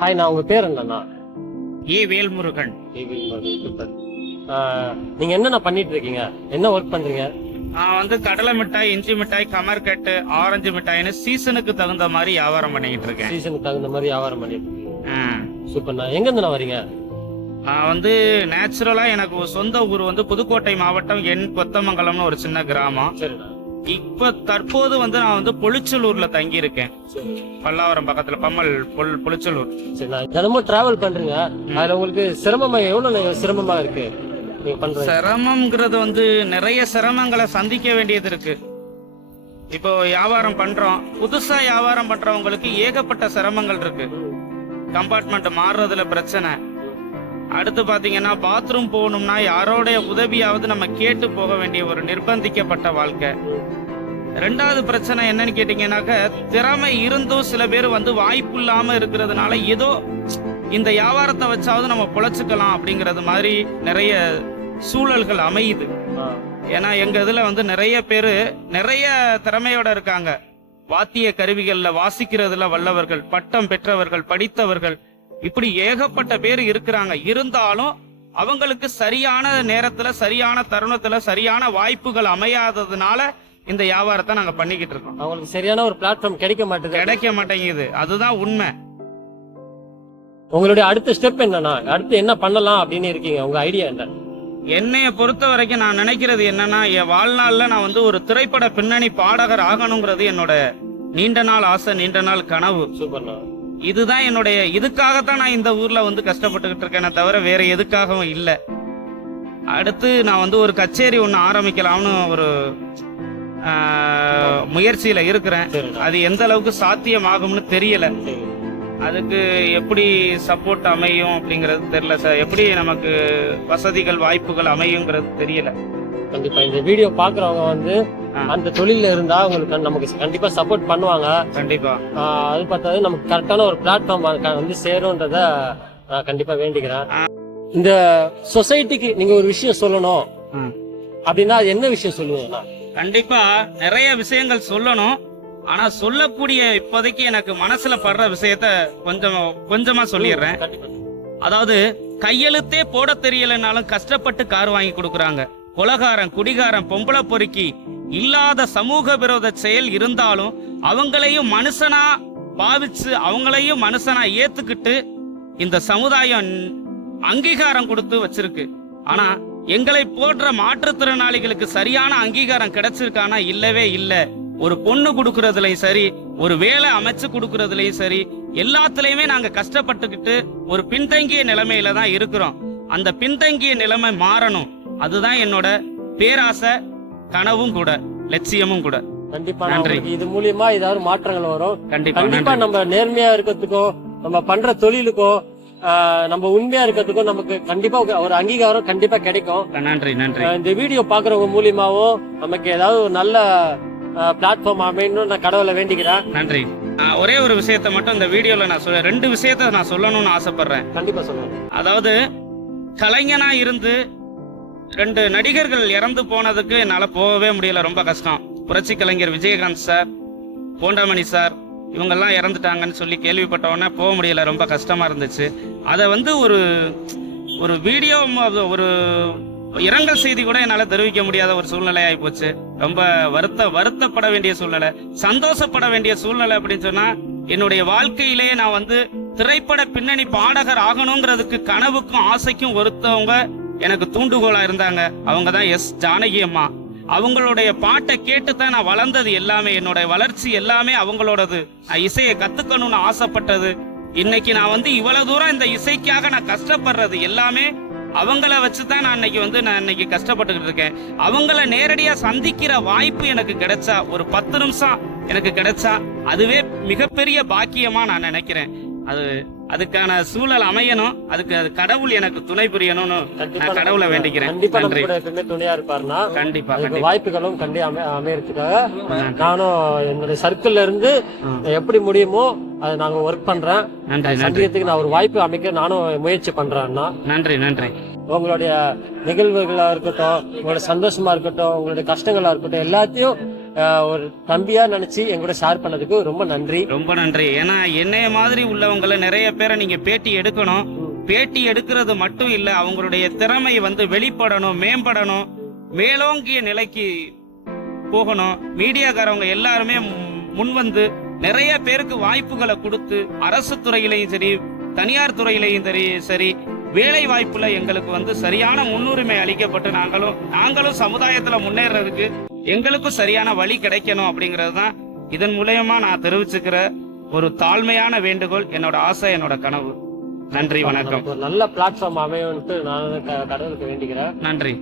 Hi, நான் உங்க பேர் என்னண்ணா? வேல்முருகன். நீங்க என்னென்ன பண்ணிட்டு இருக்கீங்க? என்ன ஒர்க் பண்றீங்க? நான் வந்து கடலை மிட்டாய், இஞ்சி மிட்டாய், கமர்கட்டு, ஆரஞ்சு மிட்டாய்னு சீசனுக்கு தகுந்த மாதிரி வியாபாரம் பண்ணிக்கிட்டு இருக்கேன். சீசனுக்கு தகுந்த மாதிரி வியாபாரம் பண்ணிட்டு இருக்கீங்க. சூப்பர்ண்ணா. எங்க இருந்து வரீங்க? நான் வந்து நேச்சுரலா எனக்கு சொந்த ஊர் வந்து புதுக்கோட்டை மாவட்டம் கொத்தமங்கலம்னு ஒரு சின்ன கிராமம். சரிண்ணா. இப்ப தற்போது வந்து நான் வந்து பொலிச்சலூர்ல தங்கி இருக்கேன். பல்லாவரம் பக்கத்துல பம்மல் பொலிச்சலூர். சரிண்ணா. தினமும் டிராவல் பண்றீங்க, அதுல உங்களுக்கு எவ்வளவு சிரமமா இருக்கு நீங்க பண்றது? சிரமம்ங்கிறது வந்து நிறைய சிரமங்களை சந்திக்க வேண்டியது இருக்கு. இப்போ வியாபாரம் பண்றோம், புதுசா வியாபாரம் பண்றவங்களுக்கு ஏகப்பட்ட சிரமங்கள் இருக்கு. கம்பார்ட்மெண்ட் மாறுறதுல பிரச்சனை. அடுத்து பாத்தீங்கன்னா பாத்ரூம் போகணும்னா யாரோடைய உதவியாவது நம்ம கேட்டு போக வேண்டிய ஒரு நிர்பந்திக்கப்பட்ட வாழ்க்கை. ரெண்டாவது பிரச்சனை என்னன்னு கேட்டீங்கன்னாக்க, திறமை இருந்தும் சில பேர் வந்து வாய்ப்பு இல்லாம இருக்கிறதுனால ஏதோ இந்த வியாபாரத்தை வச்சாவது நம்ம பொழைச்சுக்கலாம் அப்படிங்கறது மாதிரி நிறைய சூழல்கள் அமையுது. ஏன்னா எங்க இதுல வந்து நிறைய பேரு நிறைய திறமையோட இருக்காங்க. வாத்திய கருவிகள்ல வாசிக்கிறதுல வல்லவர்கள், பட்டம் பெற்றவர்கள், படித்தவர்கள், இப்படி ஏகப்பட்ட பேர் இருக்கிறாங்க. இருந்தாலும் அவங்களுக்கு சரியான நேரத்துல, சரியான தருணத்துல, சரியான வாய்ப்புகள் அமையாததுனால இந்த வியாபாரத்தை நாங்க பண்ணிக்கிட்டு இருக்கோம். அவங்களுக்கு சரியான ஒரு பிளாட்ஃபார்ம் கிடைக்க மாட்டேங்குது. அதுதான் உண்மை. உங்களுடைய அடுத்த ஸ்டெப் என்னன்னா, அடுத்து என்ன பண்ணலாம் அப்படின்னு இருக்கீங்க? உங்க ஐடியா என்ன? என்னைய பொறுத்த வரைக்கும் நான் நினைக்கிறது என்னன்னா, என் வாழ்நாள்ல நான் வந்து ஒரு திரைப்பட பின்னணி பாடகர் ஆகணுங்கிறது என்னோட நீண்ட நாள் ஆசை, நீண்ட நாள் கனவு. சூப்பர்ண்ணா. இதுதான் என்னுடைய, இதுக்காகத்தான் நான் இந்த ஊர்ல வந்து கஷ்டப்பட்டுக்கிட்டு இருக்கேனே தவிர வேற எதுக்காகவும் இல்லை. அடுத்து நான் வந்து ஒரு கச்சேரி ஒன்று ஆரம்பிக்கலாம்னு ஒரு முயற்சியில இருக்கிறேன். அது எந்த அளவுக்கு சாத்தியமாகும்னு தெரியல. அதுக்கு எப்படி சப்போர்ட் அமையும் அப்படிங்கறது தெரியல சார். எப்படி நமக்கு வசதிகள் வாய்ப்புகள் அமையுங்கிறது தெரியல. கண்டிப்பா இந்த வீடியோ பாக்குறவங்க வந்து அந்த தொழில இருந்தா உங்களுக்கு நமக்கு கண்டிப்பா சப்போர்ட் பண்ணுவாங்க. கண்டிப்பா அது பார்த்தா நமக்கு கரெக்டான ஒரு பிளாட்ஃபார்ம் வந்து சேரும்ன்றத நான் கண்டிப்பா வேண்டிக்கிறேன். இந்த சொசைட்டிக்கு நீங்க ஒரு விஷயம் சொல்லணும் அப்படின்னா அது என்ன விஷயம் சொல்லுவீங்கன்னா? கண்டிப்பா நிறைய விஷயங்கள் சொல்லணும். ஆனா சொல்லக்கூடிய இப்போதைக்கு எனக்கு மனசுல படுற விஷயத்த கொஞ்சமா சொல்லிடுறேன். அதாவது கையெழுத்தே போட தெரியலனாலும் கஷ்டப்பட்டு கார் வாங்கி கொடுக்கறாங்க. கொலகாரன், குடிகாரன், பொம்பளை பொறுக்கி இல்லாத சமூக விரோத செயல் இருந்தாலும் அவங்களையும் மனுஷனா பாவிச்சு அவங்களையும் மனுஷனா ஏத்துக்கிட்டு இந்த சமுதாயம் அங்கீகாரம் கொடுத்து வச்சிருக்கு. ஆனா எங்களை போன்ற மாற்றுத்திறனாளிகளுக்கு சரியான அங்கீகாரம் கிடைச்சிருக்கானா? இல்லவே இல்லை. ஒரு பொண்ணு கொடுக்கறதுலயும் சரி, ஒரு வேலை அமைச்சு கொடுக்கறதுலயும் சரி, எல்லாத்துலயுமே நாங்க கஷ்டப்பட்டுக்கிட்டு ஒரு பின்தங்கிய நிலைமையில தான் இருக்கிறோம். அந்த பின்தங்கிய நிலைமை மாறணும். அதுதான் என்னோட பேராசை, கனவும் கூட, லட்சியமும் கூட. கண்டிப்பா நன்றி. இது மூலியமா ஏதாவது மாற்றங்கள் வரும். கண்டிப்பா நம்ம நேர்மையா இருக்கிறதுக்கும், நம்ம பண்ற தொழிலுக்கும், நம்ம உண்மையா இருக்கிறதுக்கும் நமக்கு கண்டிப்பா ஒரு அங்கீகாரம் கண்டிப்பா கிடைக்கும். நன்றி நன்றி. இந்த வீடியோ பாக்குறவங்க மூலியமாவும் நமக்கு ஏதாவது ஒரு நல்ல பிளாட்ஃபார்ம் அமையணும்னு நான் கடவுளை வேண்டிக்கிறேன். நன்றி. ஒரே ஒரு விஷயத்த மட்டும் இந்த வீடியோல நான் சொல்ல, ரெண்டு விஷயத்த நான் சொல்லணும்னு ஆசைப்படுறேன். கண்டிப்பா சொல்லுங்க. அதாவது கலைஞனா இருந்து 2 நடிகர்கள் இறந்து போனதுக்கு என்னால போகவே முடியல. ரொம்ப கஷ்டம். புரட்சி கலைஞர் விஜயகாந்த் சார், போண்டாமணி சார், இவங்கெல்லாம் இறந்துட்டாங்கன்னு சொல்லி கேள்விப்பட்ட உடனே போக முடியல. ரொம்ப கஷ்டமா இருந்துச்சு. அதை வந்து ஒரு வீடியோ, ஒரு இரங்கல் செய்தி கூட என்னால தெரிவிக்க முடியாத ஒரு சூழ்நிலை ஆகி போச்சு. ரொம்ப வருத்தப்பட வேண்டிய சூழ்நிலை, சந்தோஷப்பட வேண்டிய சூழ்நிலை. அப்படின்னு சொன்னா என்னுடைய வாழ்க்கையிலேயே நான் வந்து திரைப்பட பின்னணி பாடகர் ஆகணுங்கிறதுக்கு கனவுக்கும் ஆசைக்கும் ஒருத்தவங்க எனக்கு தூண்டுகோலா இருந்தாங்க. அவங்க தான் எஸ் ஜானகி அம்மா. அவங்களுடைய பாட்டை கேட்டுதான் நான் வளர்ந்தது எல்லாமே. என்னோட வளர்ச்சி எல்லாமே அவங்களோடது. நான் இசையை கத்துக்கணும்னு ஆசைப்பட்டது. இன்னைக்கு நான் வந்து இவ்வளவு தூரம் இந்த இசைக்காக நான் கஷ்டப்படுறது எல்லாமே அவங்கள வச்சுதான் நான் இன்னைக்கு கஷ்டப்பட்டுக்கிட்டு இருக்கேன். அவங்கள நேரடியா சந்திக்கிற வாய்ப்பு எனக்கு கிடைச்சா, ஒரு 10 நிமிஷம் எனக்கு கிடைச்சா, அதுவே மிகப்பெரிய பாக்கியமா நான் நினைக்கிறேன். அதுக்கான சூழல் அமையணும். அதுக்கு கடவுள் எனக்கு துணை புரியணும்னு நான் கடவுளை வேண்டிக்கிறேன். துணையா இருப்பாருன்னா கண்டிப்பா வாய்ப்புகளும் அமையறதுக்காக நானும் என்னுடைய சர்க்கிள்ல இருந்து எப்படி முடியுமோ அதை நாங்க ஒர்க் பண்றேன். சங்கீதத்துக்கு நான் ஒரு வாய்ப்பு அமைக்க நானும் முயற்சி பண்றேன்னா. நன்றி நன்றி. உங்களுடைய நிகழ்வுகளா இருக்கட்டும், உங்களோட சந்தோஷமா இருக்கட்டும், உங்களுடைய கஷ்டங்களா இருக்கட்டும், எல்லாத்தையும் ஒரு தம்பியா நினைச்சு எங்கூட ஷேர் பண்ணதுக்கு ரொம்ப நன்றி. ரொம்ப நன்றி. ஏன்னா என்னைய மாதிரி உள்ளவங்களை நிறைய பேரை நீங்க பேட்டி எடுக்கணும். பேட்டி எடுக்கிறது மட்டும் இல்ல, அவங்களுடைய திறமை வந்து வெளிப்படணும், மேம்படணும், மேலோங்கிய நிலைக்கு போகணும். மீடியாக்காரவங்க எல்லாருமே முன் வந்து நிறைய பேருக்கு வாய்ப்புகளை கொடுத்து, அரசு துறையிலையும் சரி தனியார் துறையிலையும் சரி வேலை வாய்ப்புல எங்களுக்கு வந்து சரியான முன்னுரிமை அளிக்கப்பட்டு நாங்களும் சமுதாயத்துல முன்னேறதுக்கு எங்களுக்கும் சரியான வழி கிடைக்கணும் அப்படிங்கிறது தான் இதன் மூலமா நான் தெரிவிச்சுக்கிற ஒரு தாழ்மையான வேண்டுகோள், என்னோட ஆசை, என்னோட கனவு. நன்றி, வணக்கம். ஒரு நல்ல பிளாட்ஃபார்ம் அமையும்ட்டு நான் கடவுளுக்கு வேண்டிக்கிறேன். நன்றி.